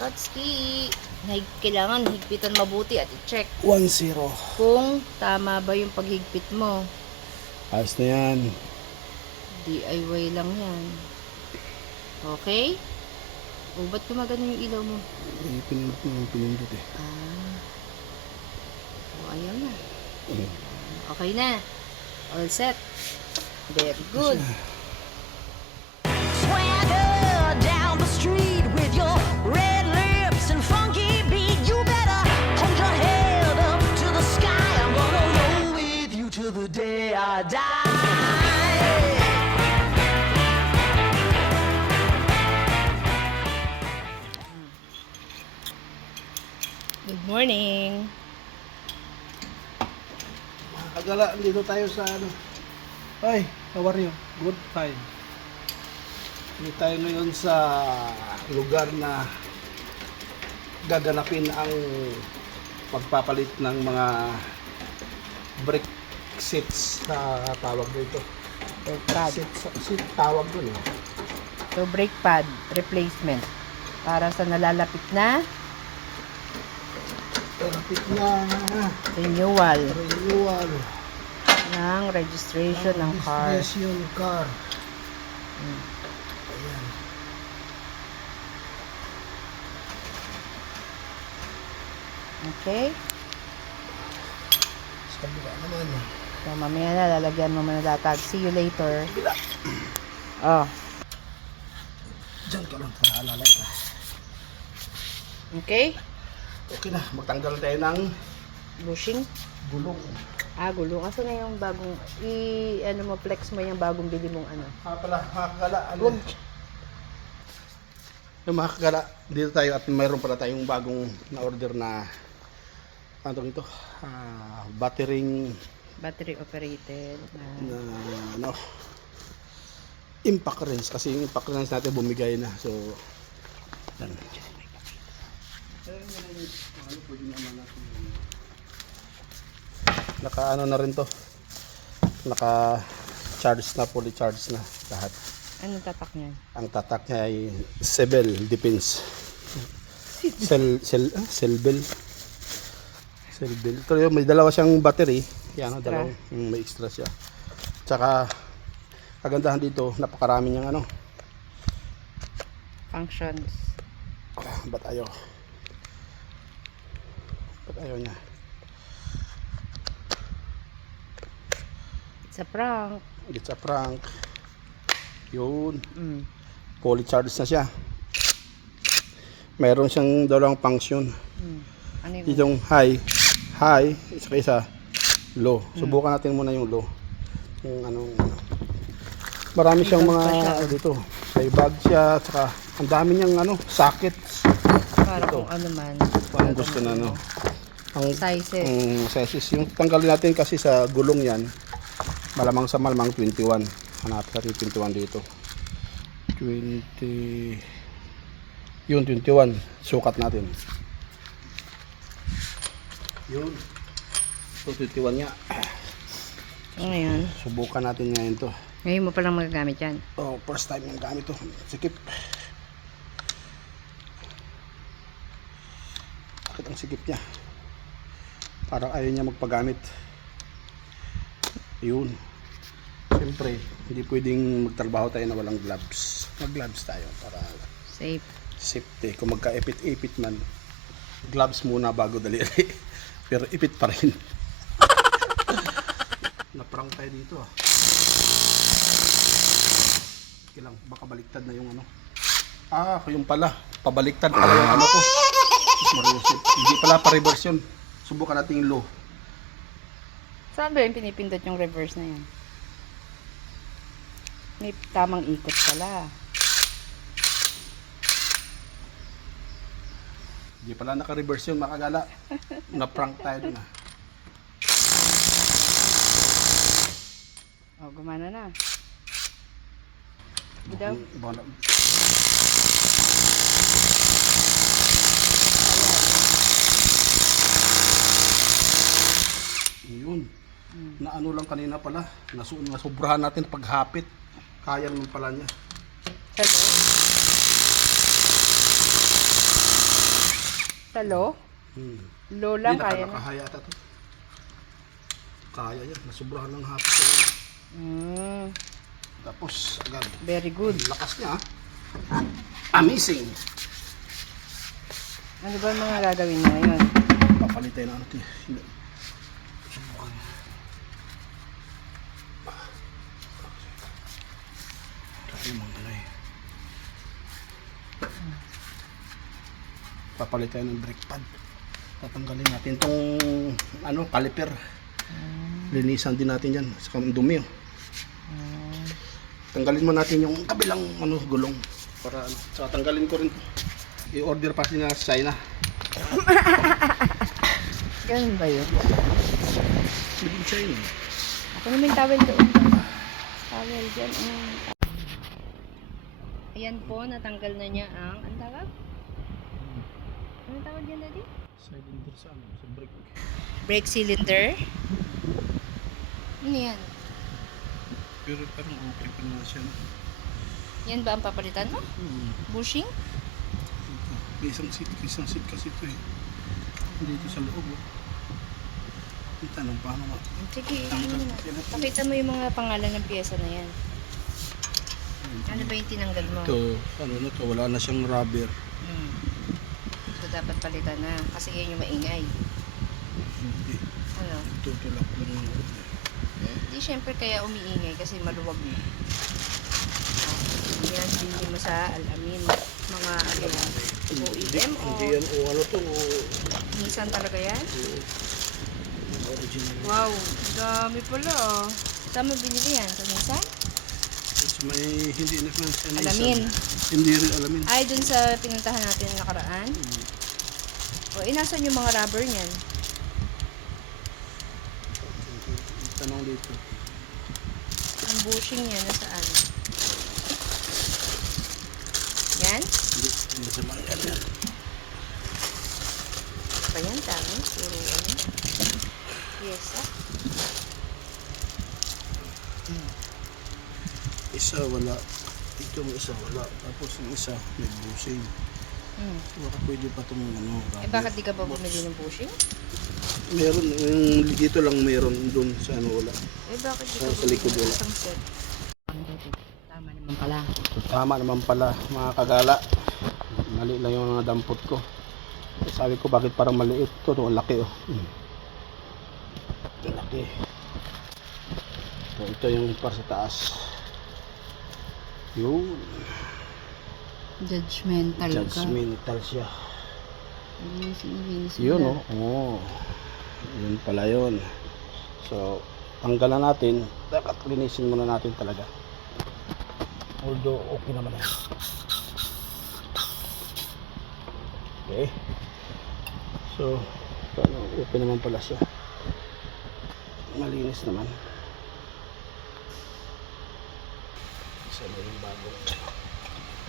Trotsky, kailangan higpitan mabuti at i-check 1-0. kung tama ba yung paghigpit mo. Ayos na yan. DIY lang yan. Okay? O, ba't gumagano yung ilaw mo? Pinindot eh. O, ayaw na. Okay na. All set. Very good. Swagger down the street with your red lips and funky beat. You better hold your head up to the sky. I'm gonna roll with you till the day I die. Good morning. Kagala, dito tayo sa ano. Ay, how are you? Good, fine. Dito tayo ngayon sa lugar na gaganapin ang pagpapalit ng mga brick seats na tawag dito. Brake pad. Seat tawag dun eh. So, brake pad replacement. Para sa nalalapit na Lapit na renewal renewal ng registration ng car. registration car. Ayan. Okay? Sa kabila naman. So, mamaya na, lalagyan mo muna latag. See you later. Oh, Diyan ka lang para alala ka. okay? Okay na, magtanggal tayo ng Bushing. gulong. Gulo. Kaso na yung bagong, ano mo, flex mo yung bagong bili mong ano. Pala, mga kagala. Wag. Yung mga kagala, dito tayo at mayroon pala tayong bagong na-order na ano ito? Battery operated. Na ano, impact wrench. Kasi yung impact wrench natin bumigay na. So, yan. Naka ano na rin to. Naka charge na, fully charged na lahat. Anong tatak niyan? Ang tatak niya ay Sebel Defense. Selbel. Ito yun, may dalawa siyang battery. Yan, Extra. may extra siya. Tsaka kagandahan dito, napakarami niyang ano. Functions. Ba't ayaw niya? It's a prank. It's a prank. Yun. Mm. Fully charged na siya. Mayroon siyang dalawang function. Ano yung Itong high, isa low. Subukan natin muna yung low. Yung anong marami siyang bag mga pa siya. dito. May bag siya, saka ang dami niyang ano, sockets. para ito. kung ano man. Kung gusto na ano. Ang Sizes. sizes. Yung tanggalin natin kasi sa gulong yan, malamang sa malamang 21. Hanap natin 21 dito. 20. Yun, 21. Sukat natin. Yun. So, 21 nga. So, ngayon, Subukan natin ngayon to. ngayon mo palang magagamit yan. Oh, first time yung gamit to. Sikip. Bakit ang sikip niya? Parang ayaw niya magpagamit. Yun. Siyempre, hindi pwedeng magtrabaho tayo na walang gloves. Mag-gloves tayo para Safe. safety. Kung magka-ipit-ipit man, gloves muna bago daliri. Pero ipit pa rin. Naprang tayo dito ah. Okay lang, baka baliktad na yung ano. Yung pala. Pabaliktad pala yung ano ko. Hindi pala pa-reverse yun. Subukan natin yung low. Saan ba yung pinipindot yung reverse na yan? May tamang ikot pala. Hindi pala naka-reverse yun, makagala. Na-prank tayo dun ah. Oh, gumana na. Daw. Yun. Na ano lang kanina pala. Nasubrahan natin paghapit. Kaya naman pala niya. Hello. Sa low? Low lang, kaya na. Nakakahaya ata to. Kaya yan. Nasubrahan ng hapos ko. Tapos agad. Very good. Lakas niya. Amazing. Ano ba mga gagawin niya ngayon? Papalitin na natin. Hindi. Subukan. Kaya mga ano eh. Papalitan ng brake pad. Tatanggalin natin tong ano, caliper. Linisan din natin yan. Saka ang dumi oh. Tanggalin mo natin yung kabilang ano, gulong. Para ano. Saka tanggalin ko rin to. I-order pa sila sa China. Ganun ba yun? Made in China. Ako naman yung towel doon. Towel dyan. Ayan po, natanggal na niya ang tawag? Anong tawag yan, Daddy? Cylinder sa ano, sa brake. Brake cylinder. Ano yan? Pero parang okay pa naman siya. No? Yan ba ang papalitan mo? Bushing? May isang seat kasi ito eh. Dito sa loob. Oh. May tanong paano nga. Sige, pakita mo yung mga pangalan ng pyesa na yan. Ano ba yung tinanggal mo? Ito, ano na to, wala na siyang rubber. So dapat palitan na, kasi yan yung maingay. Hindi. Ano? Tutulak lang ng Di syempre kaya umiingay kasi maluwag na. Yan, hindi mo sa alamin. Mga ano yan. OEM o Hindi yan, o ano to, o Nissan talaga yan? original. Wow, dami pala oh. Saan mo binili yan? Sa Nissan? So, may hindi na siya Alamin. Hindi rin alamin. Ay, dun sa pinuntahan natin na nakaraan? O, inasan yung mga rubber niyan? Tanong dito. Ang bushing niya nasaan? Yan? Hindi sa mga yan. Pa yan, dami. Puro ano. Pyesa. Isa wala. Itong isa wala. Tapos yung isa may bushing. Baka pwede pa itong ano. Eh, bakit di ka ba bumili ng bushing? Meron. Yung dito lang meron. Doon sa ano wala. Eh, bakit di ka Sa bumili likod ng wala. isang set? Tama naman pala. Tama naman pala mga kagala. Mali lang yung mga dampot ko. Sabi ko bakit parang maliit. Ito ang laki oh. Ang laki. Ito yung para sa taas. Yun. Judgmental ka. Judgmental siya. Siniwinis mo Yun na. oh. Yun pala yun. So, tanggalan natin. Dapat linisin muna natin talaga. Although, okay naman yan. Okay. So, okay naman pala siya. Malinis naman. Isa na yung bago.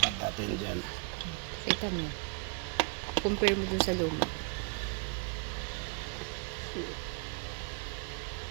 Pat natin dyan. Kita mo. Compare mo dun sa luma.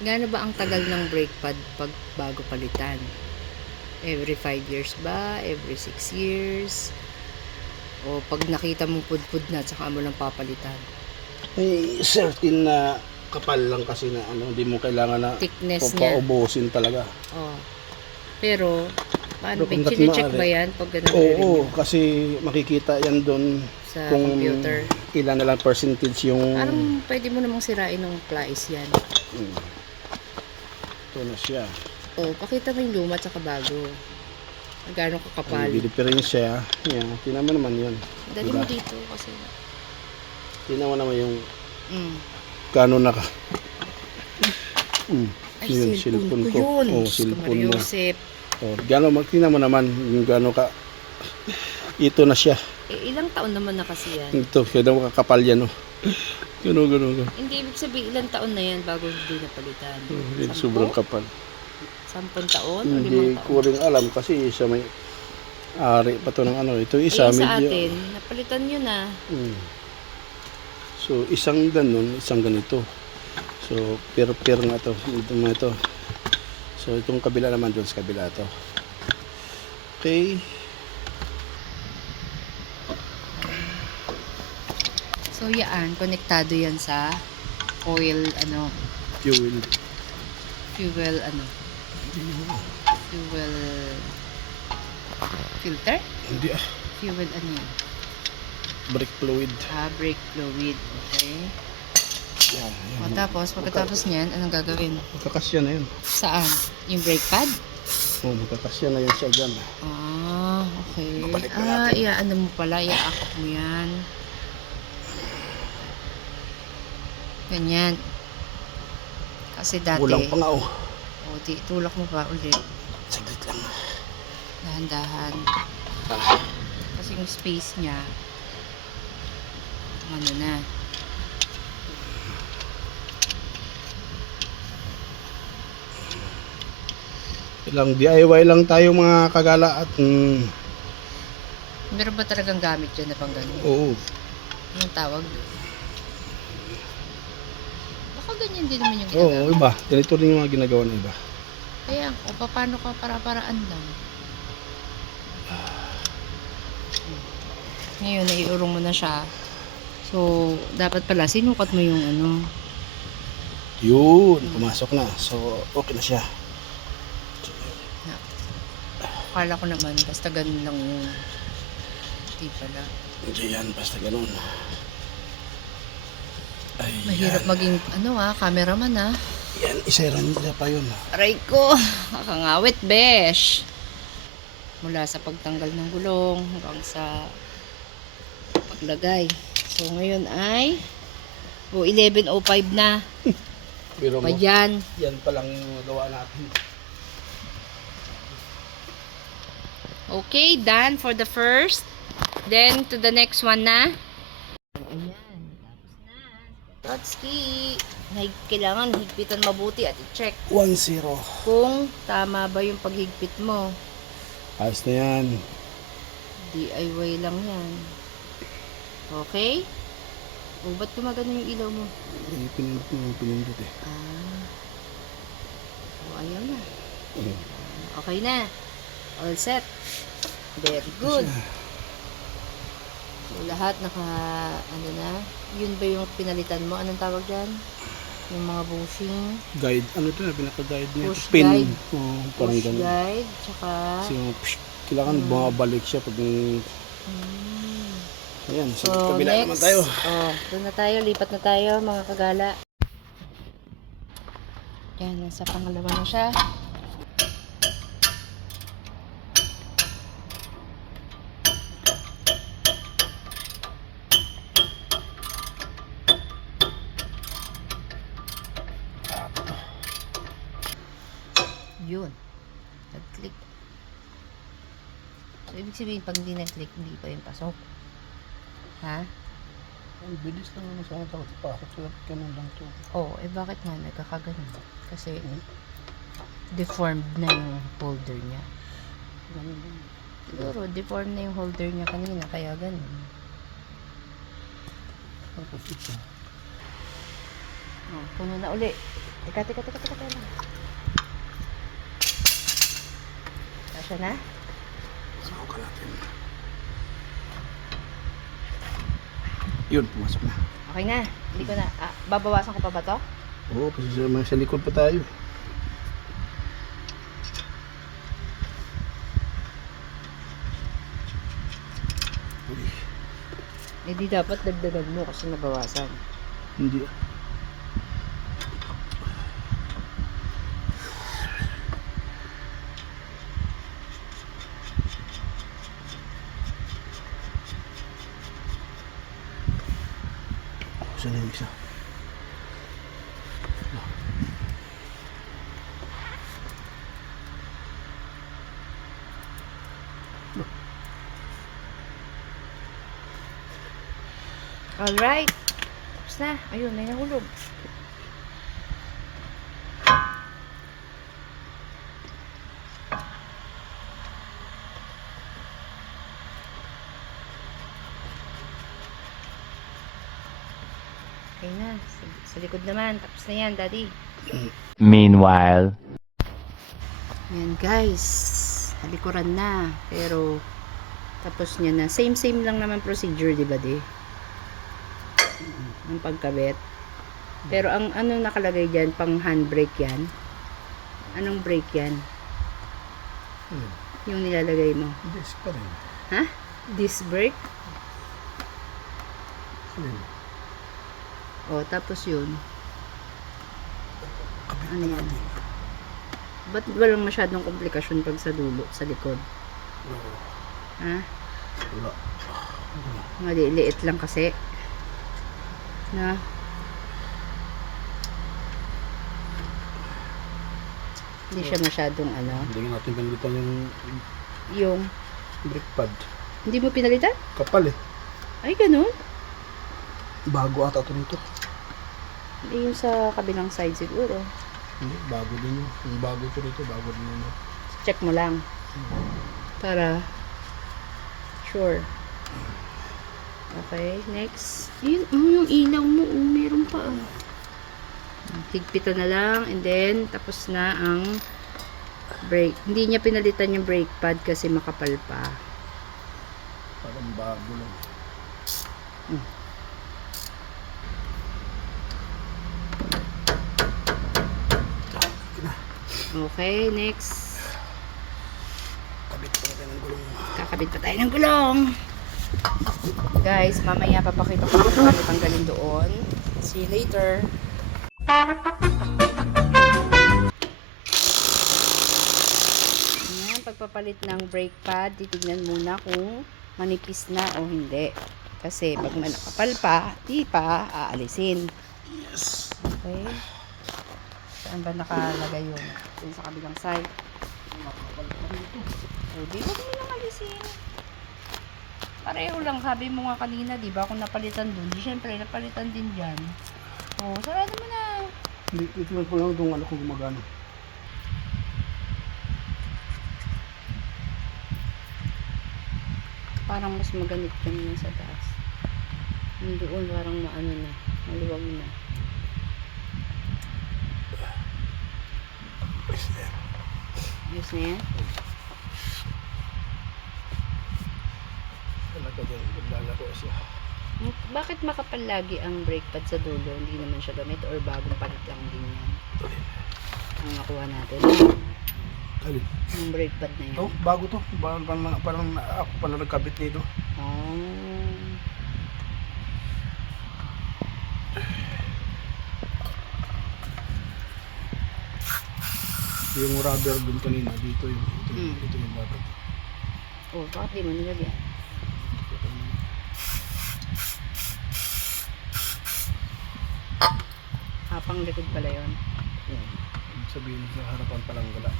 Gaano ba ang tagal ng brake pad pag bago palitan? Every 5 years ba? Every 6 years? O pag nakita mong pudpud na, tsaka mo lang papalitan? May certain na kapal lang kasi na ano, hindi mo kailangan na Thickness niya. paubusin talaga. Oh. Pero, paano Pero ba? hanggat Chine-check maaari. ba yan pag ganun? Oo, kasi makikita yan doon Sa kung computer. ilan na lang percentage yung Parang pwede mo namang sirain ng plies yan. ito na siya. O, pakita mo yung luma tsaka bago. Gaano kakapal. Ang diferensya, yan, tinan mo naman yun. Dali Diba? mo dito kasi. Tinan mo naman yung Mm. kano na ka. Ay, Yun, cellphone ko yun. Oh, Diyos ko, cellphone Maria mo. Josep. Oh, tingnan mo naman yung gano ka. Ito na siya. Eh, ilang taon naman na kasi yan? Ito, kaya daw kakapal yan, oh. Gano. Hindi, ibig sabihin, ilang taon na yan bago hindi napalitan? Sobrang kapal. 10 taon o 5 Hindi taon? ko rin alam kasi isa may ari pa to ng ano. Ito isa Sa medyo. atin, napalitan nyo na. So isang ganun, isang ganito. So pair nga to. Ito. So itong kabila naman doon sa kabila to. Okay. So, So yan, konektado yan sa oil, Fuel. fuel filter? Hindi Fuel yan? Brake fluid. Brake fluid. Okay. Yan. O tapos, pagkatapos niyan, anong gagawin? Magkakasya na yun. Saan? Yung brake pad? Magkakasya na yun siya dyan. Okay. Babalik na natin. Iaano mo pala, iaakap mo yan. Ganyan. Kasi dati, Kulang pa nga tulak mo pa ulit. Saglit lang. Dahan-dahan. Kasi yung space niya, ano na. Ilang DIY lang tayo mga kagala at Meron ba talagang gamit dyan na pang ganun? oo. Anong tawag? Baka ganyan din naman yung Oo, ginagawa. iba. Ganito rin yung mga ginagawa ng iba. Kaya, paano ka para-paraan lang. Ngayon, naiurong mo na siya. So, dapat pala, sinukat mo yung Yun, pumasok na. So, okay na siya. Akala ko naman, basta ganun lang yun. Hindi pala. Hindi yan, basta ganun. Ay, Mahirap maging, cameraman Yan, isa pa yun. Aray ko, kakangawit, besh. Mula sa pagtanggal ng gulong hanggang sa paglagay. So, ngayon ay 11:05 na. Pero Pa dyan. yan pa lang yung gawa natin. Okay, done for the first. Then, to the next one na. Ayan, tapos na. Trotsky. Kailangan higpitan mabuti at i-check 1-0. kung tama ba yung paghigpit mo. Ayos na yan. DIY lang yan. Okay? O, ba't gumagano yung ilaw mo? Pinindot eh. Ayaw na. Okay na. All set. Very good. So, lahat na. Yun ba yung pinalitan mo? Anong tawag dyan? Yung mga bushing. Guide, ano ito na, pinaka-guide niya. Push Pin. guide. Parang Push ganun. guide. Tsaka, Kasi yung kailangan bumabalik siya pag ayan, so, kabila naman tayo. Doon na tayo. Lipat na tayo, mga kagala. Yan, nasa pangalawa na siya. Yun. Nag-click. So, ibig sabihin, pag hindi nag-click, hindi pa yung pasok. Ha? Ang bilis lang naman sana takot pasok sa ganun lang to. Bakit nga nagkakaganon? Kasi deformed na yung holder niya. Ganun lang. Siguro, deformed na yung holder niya kanina, kaya ganun. Tapos ito. Puno na uli. Teka lang. Kasya na? Subukan natin. Yun, pumasok na. Okay na. Hindi ko na. Babawasan ko pa ba to? Oo, kasi sa likod pa tayo. Hindi dapat dagdagan mo kasi nabawasan. Hindi. Saan na yung isa? Alright. Tapos na. Ayun, may nahulog. Okay na. Sa likod naman. Tapos na yan, Daddy. Meanwhile. Yan, guys. Halikuran na. Pero, tapos niya na. Same lang naman procedure, di ba, di? Ang pagkabit. Pero ang ano nakalagay dyan, pang handbrake yan. Anong brake yan? Hmm. Yung nilalagay mo. Disc pa rin. Ha? Disc brake? Alin? O, tapos yun. Kabit Ano pa yan? natin. Ba't walang masyadong komplikasyon pag sa dulo, sa likod? Oo. Ha? Wala. Maliliit lang kasi. Na? Hindi siya masyadong ano. Hindi nga natin pinalitan yung Yung, brake pad. hindi mo pinalitan? Kapal eh. Ay, ganun. Bago ata ito nito. Yung sa kabilang side siguro. Hindi, bago din yun. Yung bago ito nito, bago din yun. Check mo lang. Para sure. Okay, next. Yun, yung ilaw mo, meron pa. Higpitan na lang, and then, tapos na ang brake. Hindi niya pinalitan yung brake pad kasi makapal pa. Parang bago lang. Okay, next. Kabit pa natin ang gulong. Kakabit pa tayo ng gulong. Guys, mamaya papakita ko kung paano tanggalin doon. See you later. Ayan, pagpapalit ng brake pad, titignan muna kung manipis na o hindi. Kasi pag nakapal pa, di pa aalisin. Yes. Okay? Saan ba nakalagay yun? Dun sa kabilang side. O, di ba mo lang alisin? Pareho lang, sabi mo nga kanina, di ba? Kung napalitan dun, di syempre, napalitan din dyan. O, sarado mo na. Hindi, ituloy ko lang itong ano kung gumagana. Parang mas maganit yan yung sa taas. Yung doon, parang maano na, maluwag na. Ayos na yan? Talaga dyan, maglalaro siya. Bakit makapal lagi ang brake pad sa dulo? Hindi naman siya gamit or bagong palit lang din yan? Ang nakuha natin. Alin? Yung brake pad na yan. Oh, bago to. Parang ako pala nagkabit nito. Oh. Yung rubber dun kanina, dito yung Hmm. ito yung dapat. Oh, bakit di mo nilagyan? Pang likod pala yun. Yan. Ibig sabihin sa harapan palang wala.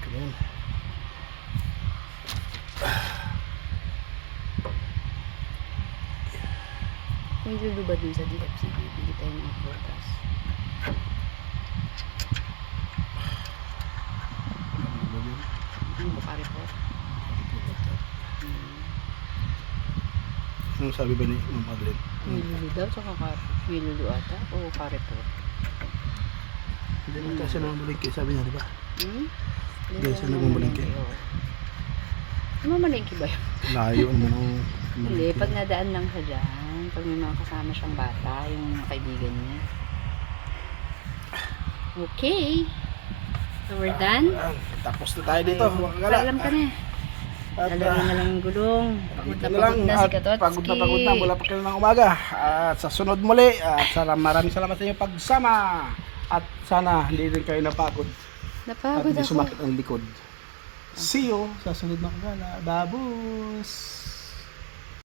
Ganyan. Kung lulubad dun sa DFC, bibili tayo ng prutas. Ano ba pare po? Ano sabi ba ni Ma'am Arlene? May lulu daw, tsaka may lulu ata, o pare po. Hindi naman tayo siya namamalingki, sabi niya, di ba? Hmm? Guys, ano mamalingki? Mamalingki ba yun? Layo naman ang Hindi, pag nadaan lang siya dyan, pag may mga kasama siyang bata, yung mga kaibigan niya. Okay. So we're done. Tapos na tayo dito. Paalam ka na. Lalagyan na lang ang gulong. Pagod na si Katotski. Pagod na mula pa kayo ng umaga. At sa sunod muli, maraming salamat sa inyong pagsama. At sana hindi din kayo napagod. At Napagod hindi ako. sumakit ang likod. See you sa sunod na kagala. Babos!